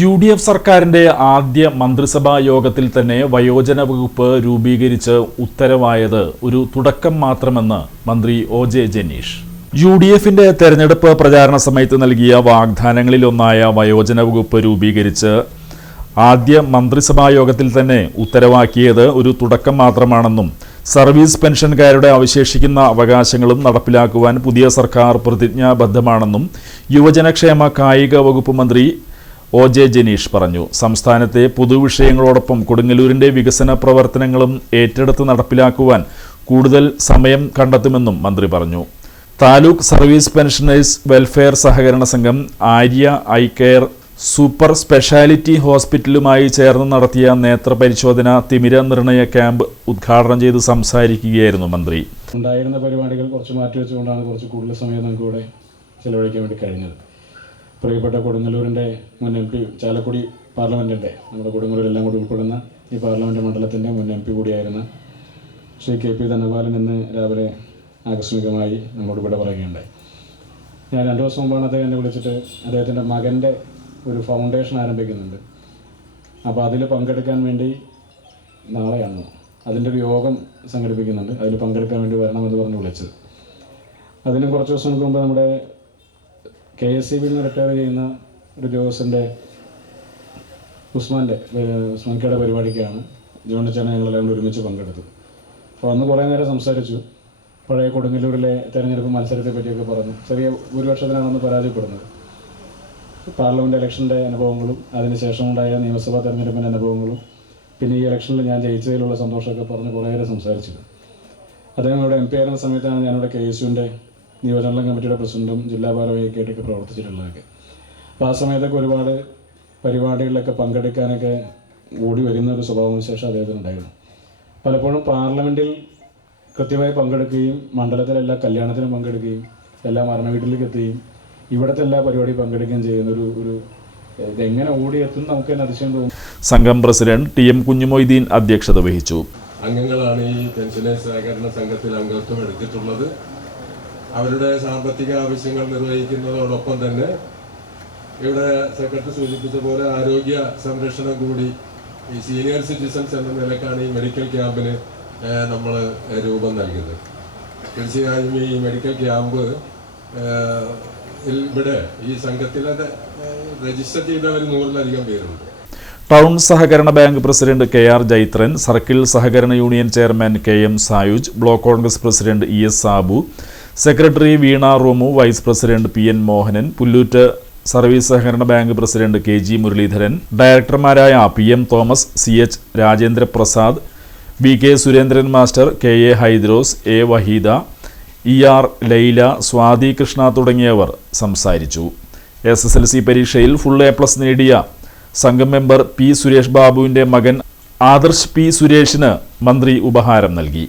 UDF സർക്കാരിന്റെ ആദ്യ മന്ത്രിസഭാ യോഗത്തിൽ തന്നെ വയോജന വകുപ്പ് രൂപീകരിച്ച് ഉത്തരവായത് ഒരു തുടക്കം മാത്രമെന്ന് മന്ത്രി OJ ജനീഷ്. UDFന്റെ തെരഞ്ഞെടുപ്പ് പ്രചാരണ സമയത്ത് നൽകിയ വാഗ്ദാനങ്ങളിലൊന്നായ വയോജന വകുപ്പ് രൂപീകരിച്ച് ആദ്യ മന്ത്രിസഭാ യോഗത്തിൽ തന്നെ ഉത്തരവാക്കിയത് ഒരു തുടക്കം മാത്രമാണെന്നും സർവീസ് പെൻഷൻകാരുടെ അവശേഷിക്കുന്ന അവകാശങ്ങളും നടപ്പിലാക്കുവാൻ പുതിയ സർക്കാർ പ്രതിജ്ഞാബദ്ധമാണെന്നും യുവജനക്ഷേമ കായിക വകുപ്പ് മന്ത്രി OJ ജനീഷ് പറഞ്ഞു. സംസ്ഥാനത്തെ പൊതുവിഷയങ്ങളോടൊപ്പം കൊടുങ്ങല്ലൂരിന്റെ വികസന പ്രവർത്തനങ്ങളും ഏറ്റെടുത്ത് നടപ്പിലാക്കുവാൻ കൂടുതൽ സമയം കണ്ടെത്തുമെന്നും മന്ത്രി പറഞ്ഞു. താലൂക്ക് സർവീസ് പെൻഷനേഴ്സ് വെൽഫെയർ സഹകരണ സംഘം Arya eye care super speciality ഹോസ്പിറ്റലുമായി ചേർന്ന് നടത്തിയ നേത്രപരിശോധന തിമിര നിർണയ ക്യാമ്പ് ഉദ്ഘാടനം ചെയ്ത് സംസാരിക്കുകയായിരുന്നു മന്ത്രി. ഉണ്ടായിരുന്ന പരിപാടികൾ കുറച്ച് മാറ്റിവെച്ചുകൊണ്ടാണ് കുറച്ച് കൂടുതൽ സമയം നമുക്ക് ഇവിടെ ചെലവഴിക്കാൻ വേണ്ടി കഴിഞ്ഞത്. പ്രിയപ്പെട്ട കൊടുങ്ങല്ലൂരിൻ്റെ മുൻ MP, ചാലക്കുടി പാർലമെൻറ്റിൻ്റെ, നമ്മുടെ കൊടുങ്ങല്ലൂരെല്ലാം കൂടി ഉൾപ്പെടുന്ന ഈ പാർലമെൻറ്റ് മണ്ഡലത്തിൻ്റെ മുൻ MP കൂടിയായിരുന്ന ശ്രീ KP ധനപാലൻ ഇന്ന് രാവിലെ ആകസ്മികമായി നമ്മളോട് ഇവിടെ പറയുകയുണ്ടായി. ഞാൻ 2 ദിവസം മുമ്പാണ് അദ്ദേഹം എന്നെ വിളിച്ചിട്ട് അദ്ദേഹത്തിൻ്റെ മകൻ്റെ ഒരു ഫൗണ്ടേഷൻ ആരംഭിക്കുന്നുണ്ട്, അപ്പോൾ അതിൽ പങ്കെടുക്കാൻ വേണ്ടി നാളെയാണ് അതിൻ്റെ ഒരു യോഗം സംഘടിപ്പിക്കുന്നുണ്ട്, അതിൽ പങ്കെടുക്കാൻ വേണ്ടി വരണമെന്ന് പറഞ്ഞ് വിളിച്ചത്. അതിന് കുറച്ച് ദിവസങ്ങൾക്ക് മുമ്പ് നമ്മുടെ KSEB റിട്ടയർ ചെയ്യുന്ന ഒരു ഉദ്യോഗസ്ഥൻ്റെ ഉസ്മാൻകയുടെ പരിപാടിക്കാണ് ജോണിച്ചാണ് ഞങ്ങളെല്ലാം ഒരുമിച്ച് പങ്കെടുത്തത്. അപ്പോൾ അന്ന് കുറേ നേരം സംസാരിച്ചു. പഴയ കൊടുങ്ങല്ലൂരിലെ തെരഞ്ഞെടുപ്പ് മത്സരത്തെ പറ്റിയൊക്കെ പറഞ്ഞു. ചെറിയ ഭൂരിപക്ഷത്തിനാണെന്ന് പരാജയപ്പെടുന്നത്. പാർലമെൻറ്റ് ഇലക്ഷൻ്റെ അനുഭവങ്ങളും അതിനുശേഷമുണ്ടായ നിയമസഭാ തെരഞ്ഞെടുപ്പിൻ്റെ അനുഭവങ്ങളും പിന്നെ ഈ ഇലക്ഷനിൽ ഞാൻ ജയിച്ചതിലുള്ള സന്തോഷമൊക്കെ പറഞ്ഞ് കുറേയേറെ സംസാരിച്ചു. അദ്ദേഹം ഇവിടെ MP ആയിരുന്ന സമയത്താണ് ഞാനിവിടെ KSUവിൻ്റെ നിയോജക കമ്മിറ്റിയുടെ പ്രസിഡന്റും ജില്ലാ ഭാരവാഹിയൊക്കെ പ്രവർത്തിച്ചിട്ടുള്ളതൊക്കെ. അപ്പോൾ ആ സമയത്തൊക്കെ ഒരുപാട് പരിപാടികളിലൊക്കെ പങ്കെടുക്കാനൊക്കെ ഓടി വരുന്ന ഒരു സ്വഭാവവിശേഷം അദ്ദേഹത്തിനുണ്ടായിരുന്നു. പലപ്പോഴും പാർലമെൻറ്റിൽ കൃത്യമായി പങ്കെടുക്കുകയും മണ്ഡലത്തിലെല്ലാ കല്യാണത്തിനും പങ്കെടുക്കുകയും എല്ലാ മരണ വീട്ടിലേക്ക് എത്തുകയും ഇവിടുത്തെ എല്ലാ പരിപാടിയും പങ്കെടുക്കുകയും ചെയ്യുന്ന ഒരു ഇതെങ്ങനെ ഓടിയെത്തും നമുക്ക് തന്നെ അതിശയം തോന്നും. സംഘം പ്രസിഡന്റ് TM കുഞ്ഞുമൊയ്തീൻ അധ്യക്ഷത വഹിച്ചു. അംഗങ്ങളാണ് ഈ പെൻഷനേഴ്സ് സഹകരണ സംഘത്തിൽ അംഗത്വം എടുത്തിട്ടുള്ളത്. അവരുടെ സാമ്പത്തിക ആവശ്യങ്ങൾ നിർവഹിക്കുന്നതോടൊപ്പം തന്നെ ഇവിടെ സെക്രട്ടറി സൂചിപ്പിച്ച പോലെ ആരോഗ്യ സംരക്ഷണം കൂടി ഈ സീനിയർ സിറ്റിസൺസ് എന്ന നിലക്കാണ് ഈ മെഡിക്കൽ ക്യാമ്പിന് നമ്മൾ രൂപം നൽകുന്നത്. തീർച്ചയായും ഈ മെഡിക്കൽ ക്യാമ്പ് ഇവിടെ ഈ സംഘത്തിൽ രജിസ്റ്റർ ചെയ്തവർ 100-ലധികം പേരുണ്ട്. ടൗൺ സഹകരണ bank president KR Jaithran, circle സഹകരണ union chairman KM Sayuj, block Congress president ES Sabu, secretary Veena Romu, vice president PN Mohanan, Pullut service സഹകരണ ബാങ്ക് പ്രസിഡന്റ് KG മുരളീധരൻ, ഡയറക്ടർമാരായ PM Thomas, CH Rajendra Prasad, BK Surendran master, KA Hydros, A Waheeda, ER Laila, Swathi Krishna തുടങ്ങിയവർ സംസാരിച്ചു. SSLC പരീക്ഷയിൽ ഫുൾ A+ നേടിയ സംഘം മെമ്പർ P സുരേഷ് ബാബുവിന്റെ മകൻ ആദർശ് P സുരേഷിന് മന്ത്രി ഉപഹാരം നൽകി.